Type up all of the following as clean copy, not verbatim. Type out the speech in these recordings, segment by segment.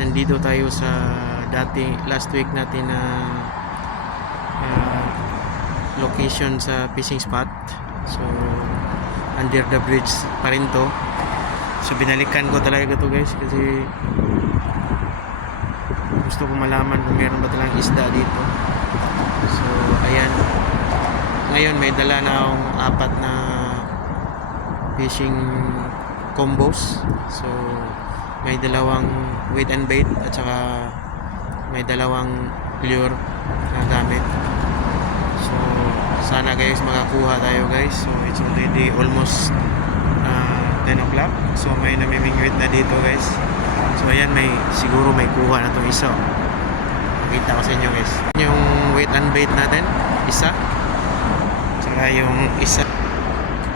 nandito tayo sa last week natin na location sa fishing spot. So under the bridge pa rin to. So binalikan ko talaga to guys kasi gusto ko malaman kung meron ba talagang isda dito. So ayan, ngayon may dala na akong 4 na fishing combos. So may dalawang weight and bait at saka may dalawang lure na gamit. So sana guys makakuha tayo guys. So it's already almost 10 o'clock. So may namimingwit na dito guys. So ayan, siguro may kuha na itong isa. Makita ko sa inyo guys. Yung weight and bait natin, isa. Saka yung isa.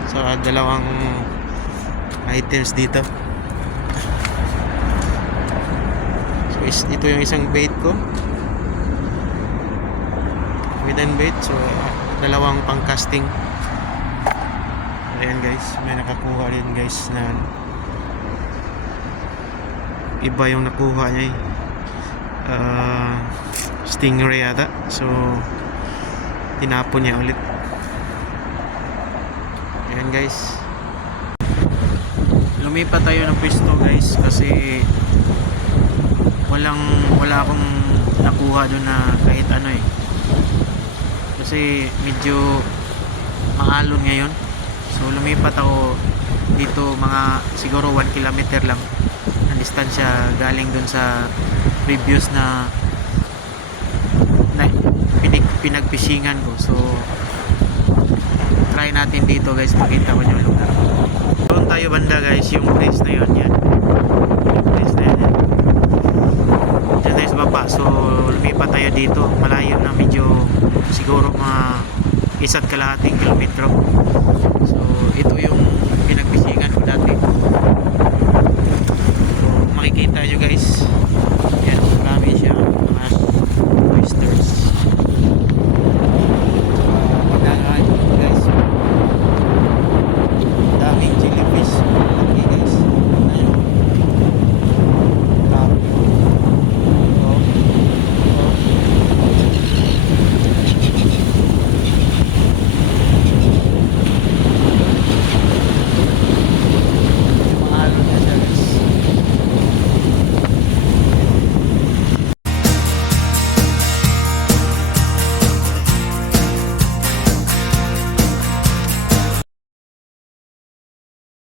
So dalawang items dito. So ito yung isang bait ko. Weight and bait. So dalawang pang casting. Ayan guys, may nakakuha rin guys na iba yung nakuha niya stingray yata. So tinapon niya ulit. Ayan guys, lumipat tayo ng pwesto guys kasi wala akong nakuha doon na kahit ano kasi medyo maalon ngayon. So lumipat ako dito, mga siguro 1 kilometer lang ang distansya galing dun sa previous na pinagpishingan ko. So try natin dito guys, makita ko yung lugar. Doon tayo banda guys, yung place na yun, yan. Yung place na yan. Diyan tayo sa baba. So lumipat tayo dito, malayo na, medyo siguro mga 1.5 kilometro. So ito yung pinagbisingan ko dati. So makikita nyo guys,